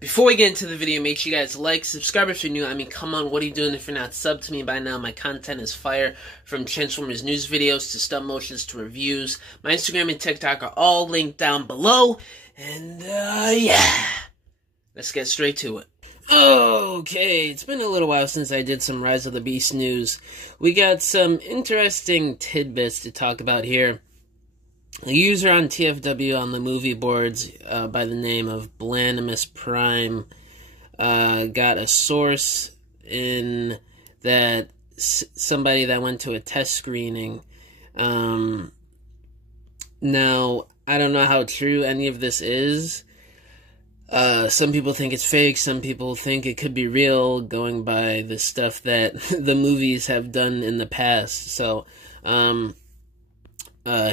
Before we get into the video, make sure you guys like, subscribe if you're new. I mean, come on, what are you doing if you're not subbed to me by now? My content is fire, from Transformers news videos to stop motions to reviews. My Instagram and TikTok are all linked down below. And, yeah. Let's get straight to it. Okay, it's been a little while since I did some Rise of the Beast news. We got some interesting tidbits to talk about here. A user on TFW on the movie boards by the name of Blandimus Prime got a source in that somebody that went to a test screening. Now, I don't know how true any of this is. Some people think it's fake, some people think it could be real, going by the stuff that the movies have done in the past. So,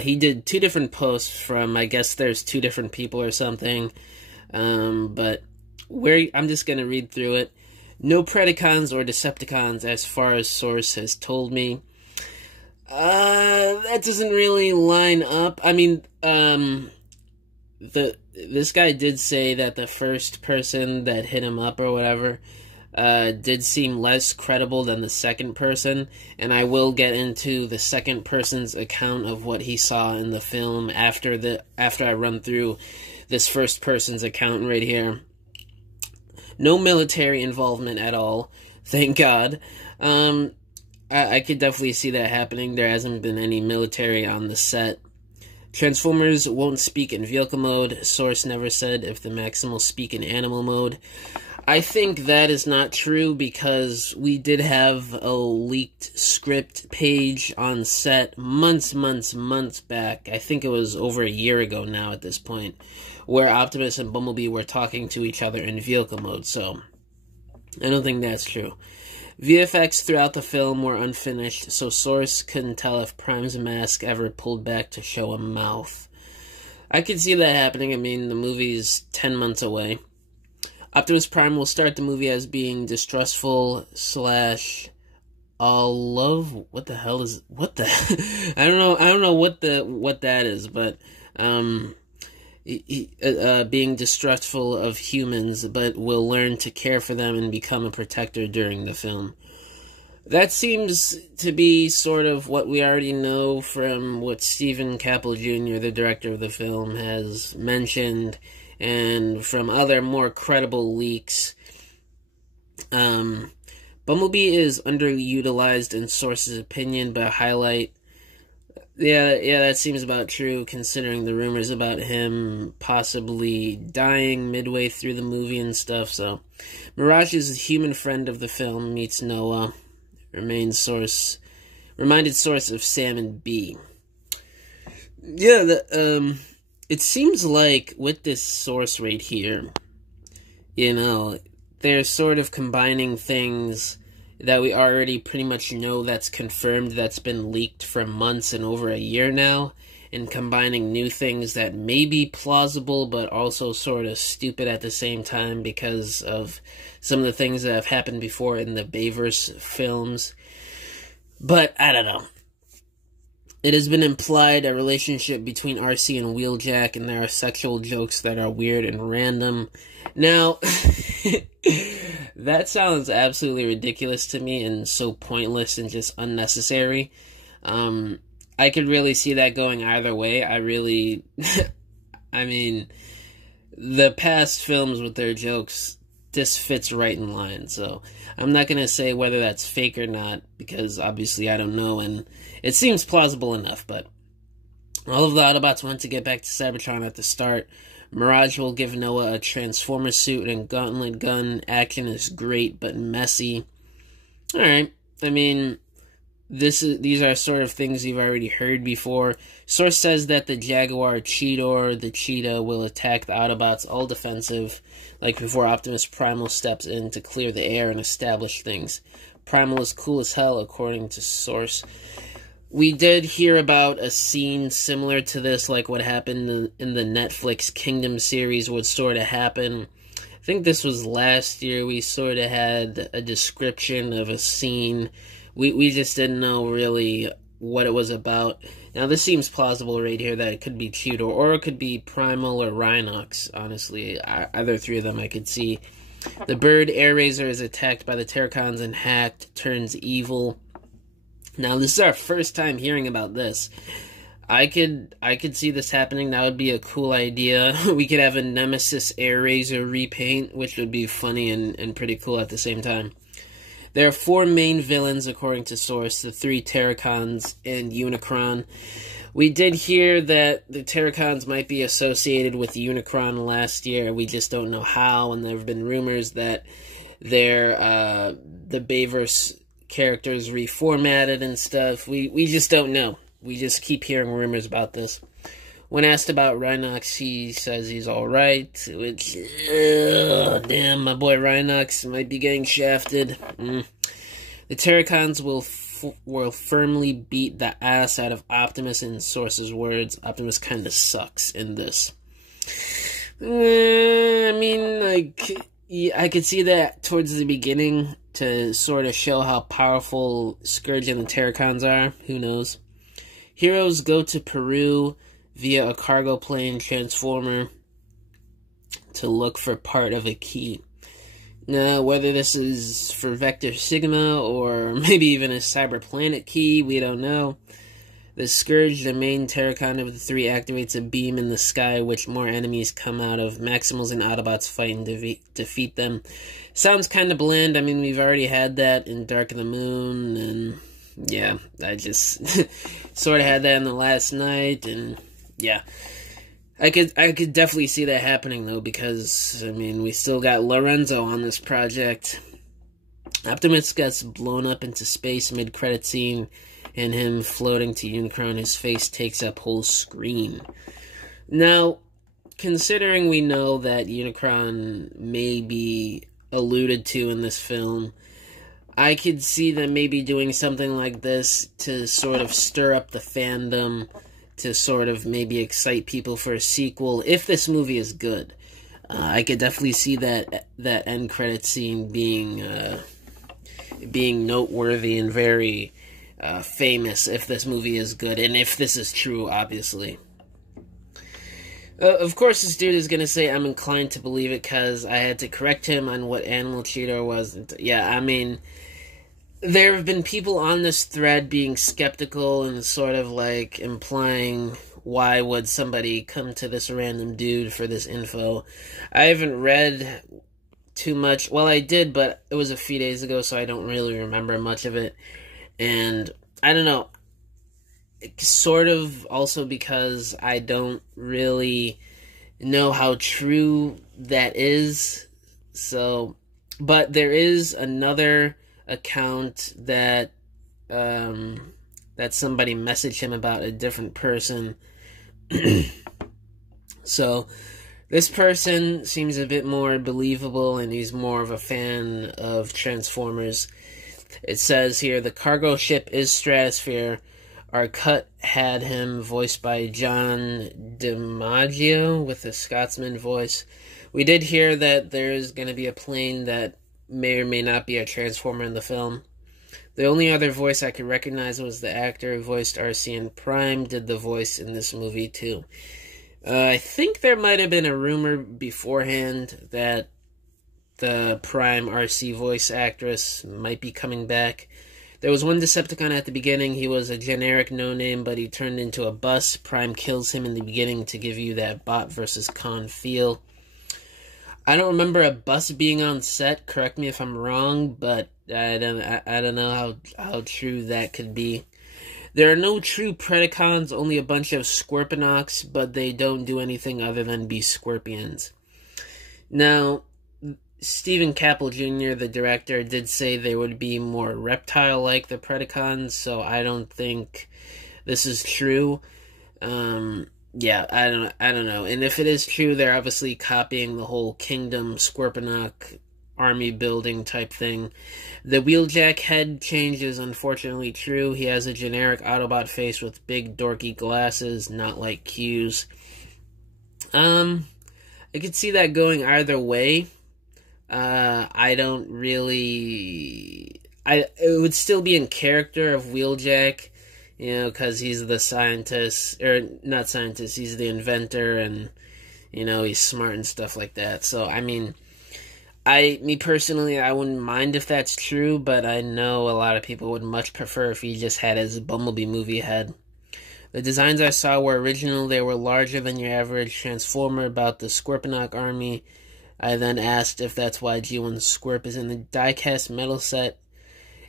he did two different posts from, I guess there's two different people or something, but I'm just going to read through it. No Predacons or Decepticons, as far as source has told me. That doesn't really line up. I mean, this guy did say that the first person that hit him up or whatever did seem less credible than the second person, and I will get into the second person's account of what he saw in the film after I run through this first person's account right here. No military involvement at all, thank God. I could definitely see that happening. There hasn't been any military on the set. Transformers won't speak in vehicle mode. Source never said if the Maxim will speak in animal mode. I think that is not true because we did have a leaked script page on set months back. I think it was over a year ago now at this point, where Optimus and Bumblebee were talking to each other in vehicle mode, so I don't think that's true. VFX throughout the film were unfinished, so Source couldn't tell if Prime's mask ever pulled back to show a mouth. I could see that happening. I mean, the movie's 10 months away. Optimus Prime will start the movie as being distrustful / all love. What the hell is what the? I don't know what that is, but being distrustful of humans, but will learn to care for them and become a protector during the film. That seems to be sort of what we already know from what Stephen Caple Jr., the director of the film, has mentioned, and from other more credible leaks. Bumblebee is underutilized in Source's opinion, but highlight... Yeah, that seems about true, considering the rumors about him possibly dying midway through the movie and stuff, so... Mirage is a human friend of the film, meets Noah, reminded Source of Sam and B. Yeah, it seems like with this source right here, you know, they're sort of combining things that we already pretty much know that's confirmed, that's been leaked for months and over a year now, and combining new things that may be plausible but also sort of stupid at the same time because of some of the things that have happened before in the Bayverse films. But, I don't know. It has been implied a relationship between RC and Wheeljack, and there are sexual jokes that are weird and random. Now, that sounds absolutely ridiculous to me and so pointless and just unnecessary. I could really see that going either way. I mean, the past films with their jokes, this fits right in line, so I'm not going to say whether that's fake or not, because obviously I don't know, and it seems plausible enough, but all of the Autobots want to get back to Cybertron at the start. Mirage will give Noah a Transformer suit and gauntlet gun. Action is great, but messy. Alright, I mean, these are sort of things you've already heard before. Source says that the Jaguar Cheetor, the Cheetah, will attack the Autobots all defensive, like before Optimus Primal steps in to clear the air and establish things. Primal is cool as hell, according to Source. We did hear about a scene similar to this, like what happened in the Netflix Kingdom series would sort of happen. I think this was last year. We sort of had a description of a scene. We just didn't know really what it was about. Now, this seems plausible right here that it could be Tudor, or it could be Primal or Rhinox, honestly. Either three of them I could see. The bird Air Razor is attacked by the Terracons and hacked, turns evil. Now, this is our first time hearing about this. I could see this happening. That would be a cool idea. We could have a Nemesis Air Razor repaint, which would be funny and pretty cool at the same time. There are 4 main villains, according to source, the 3 Terracons and Unicron. We did hear that the Terracons might be associated with Unicron last year. We just don't know how, and there have been rumors that the Bayverse characters reformatted and stuff. We just don't know. We just keep hearing rumors about this. When asked about Rhinox, he says he's alright, which, damn, my boy Rhinox might be getting shafted. The Terracons will firmly beat the ass out of Optimus, in Source's words. Optimus kind of sucks in this. I mean, like, I could see that towards the beginning to sort of show how powerful Scourge and the Terracons are. Who knows? Heroes go to Peru via a cargo plane transformer to look for part of a key. Now, whether this is for Vector Sigma or maybe even a Cyber Planet key, we don't know. The Scourge, the main Terracon of the 3, activates a beam in the sky, which more enemies come out of. Maximals and Autobots fight and defeat them. Sounds kind of bland. I mean, we've already had that in Dark of the Moon, and yeah, I just sort of had that in the Last Night, and yeah. I could definitely see that happening, though, because, I mean, we still got Lorenzo on this project. Optimus gets blown up into space mid-credit scene, and him floating to Unicron, his face takes up whole screen. Now, considering we know that Unicron may be alluded to in this film, I could see them maybe doing something like this to sort of stir up the fandom, to sort of maybe excite people for a sequel, if this movie is good. I could definitely see that end credit scene being noteworthy and very famous if this movie is good, and if this is true, obviously. Of course, this dude is going to say I'm inclined to believe it because I had to correct him on what Animal Cheetor was. Yeah, I mean, there have been people on this thread being skeptical and sort of like implying, why would somebody come to this random dude for this info? I haven't read too much. Well, I did, but it was a few days ago, so I don't really remember much of it. And I don't know, sort of also because I don't really know how true that is. So, but there is another account that that somebody messaged him about, a different person. So this person seems a bit more believable, and he's more of a fan of Transformers. It says here, the cargo ship is Stratosphere. Our cut had him voiced by John DiMaggio with a Scotsman voice. We did hear that there's going to be a plane that may or may not be a Transformer in the film. The only other voice I could recognize was the actor who voiced RC, and Prime did the voice in this movie too. I think there might have been a rumor beforehand that the Prime RC voice actress might be coming back. There was one Decepticon at the beginning. He was a generic no-name, but he turned into a bus. Prime kills him in the beginning to give you that bot versus con feel. I don't remember a bus being on set. Correct me if I'm wrong, but I don't know how true that could be. There are no true Predacons, only a bunch of Scorponox, but they don't do anything other than be Scorpions. Now, Stephen Caple Jr., the director, did say they would be more reptile-like, the Predacons, so I don't think this is true. Yeah, I don't know. And if it is true, they're obviously copying the whole Kingdom Scorponok army building type thing. The Wheeljack head change is unfortunately true. He has a generic Autobot face with big dorky glasses, not like Q's. I could see that going either way. I don't really... it would still be in character of Wheeljack you know, because he's the scientist, or not scientist, he's the inventor, and, you know, he's smart and stuff like that. So, I mean, me personally, I wouldn't mind if that's true, but I know a lot of people would much prefer if he just had his Bumblebee movie head. The designs I saw were original. They were larger than your average Transformer, about the Scorponok army. I then asked if that's why G1 Scorp is in the die-cast metal set.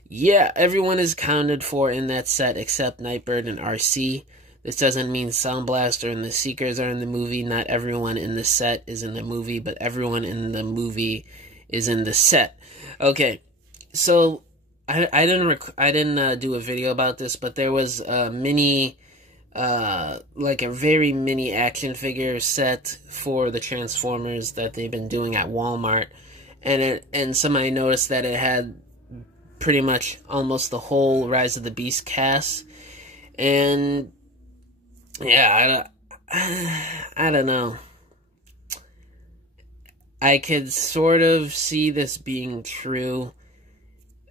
Yeah, everyone is counted for in that set except Nightbird and RC. This doesn't mean Sound Blaster and the Seekers are in the movie. Not everyone in the set is in the movie, but everyone in the movie is in the set. Okay, so I didn't do a video about this, but there was a mini, like a very mini action figure set for the Transformers that they've been doing at Walmart, and somebody noticed that it had pretty much almost the whole Rise of the Beast cast, and yeah, I don't know. I could sort of see this being true,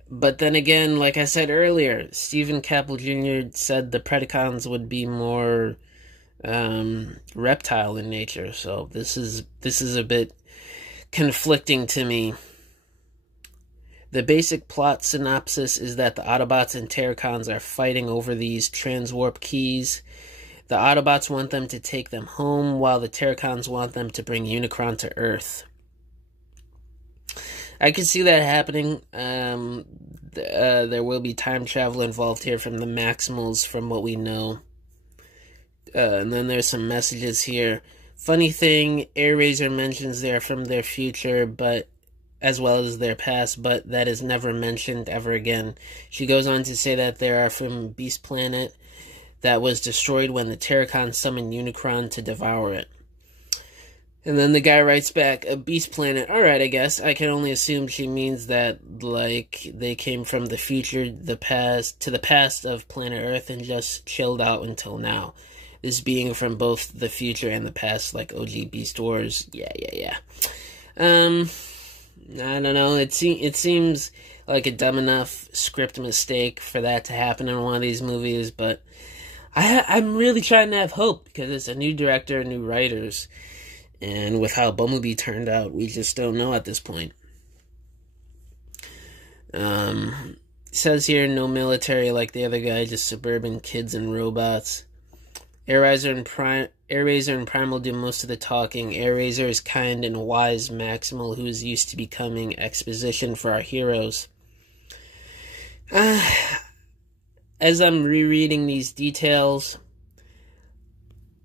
but then again, like I said earlier, Stephen Caple Jr. said the Predacons would be more reptile in nature, so this is a bit conflicting to me. The basic plot synopsis is that the Autobots and Terracons are fighting over these transwarp keys. The Autobots want them to take them home, while the Terracons want them to bring Unicron to Earth. I can see that happening. There will be time travel involved here from the Maximals, from what we know. And then there's some messages here. Funny thing, Airazor mentions they are from their future, but as well as their past, but that is never mentioned ever again. She goes on to say that they are from Beast Planet that was destroyed when the Terracons summoned Unicron to devour it. And then the guy writes back, a Beast Planet, alright, I guess. I can only assume she means that, like, they came from the future, to the past of planet Earth and just chilled out until now. This being from both the future and the past, like OG Beast Wars. Yeah. I don't know, it seems like a dumb enough script mistake for that to happen in one of these movies, but I'm really trying to have hope, because it's a new director, new writers, and with how Bumblebee turned out, we just don't know at this point. It says here, no military like the other guy, just suburban kids and robots. Airazor and Primal do most of the talking. Airazor is kind and wise Maximal, who is used to becoming exposition for our heroes. As I'm rereading these details,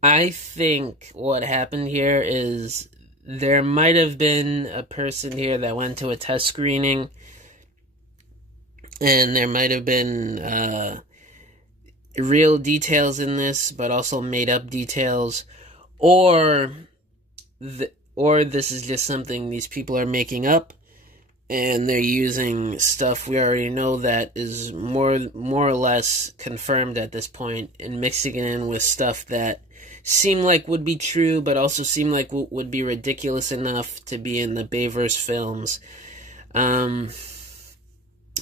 I think what happened here is there might have been a person here that went to a test screening, and there might have been real details in this, but also made up details, or this is just something these people are making up, and they're using stuff we already know that is more or less confirmed at this point, and mixing it in with stuff that seem like would be true, but also seem like would be ridiculous enough to be in the Bayverse films. I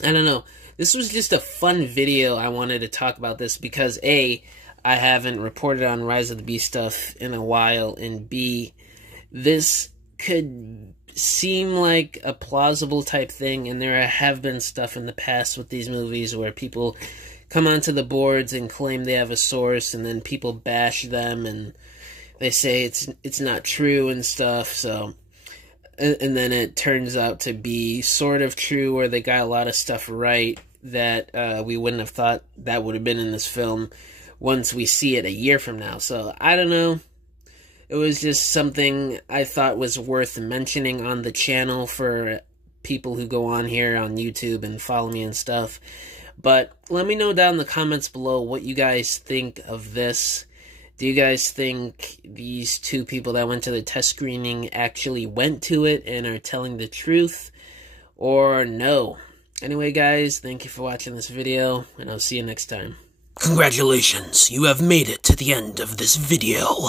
don't know. This was just a fun video. I wanted to talk about this because A, I haven't reported on Rise of the Beast stuff in a while, and B, this could seem like a plausible type thing, and there have been stuff in the past with these movies where people come onto the boards and claim they have a source, and then people bash them, and they say it's not true and stuff, so... And then it turns out to be sort of true, or they got a lot of stuff right that we wouldn't have thought that would have been in this film once we see it a year from now. So, I don't know. It was just something I thought was worth mentioning on the channel for people who go on here on YouTube and follow me and stuff. But let me know down in the comments below what you guys think of this. Do you guys think these two people that went to the test screening actually went to it and are telling the truth? Or no? Anyway, guys, thank you for watching this video, and I'll see you next time. Congratulations, you have made it to the end of this video.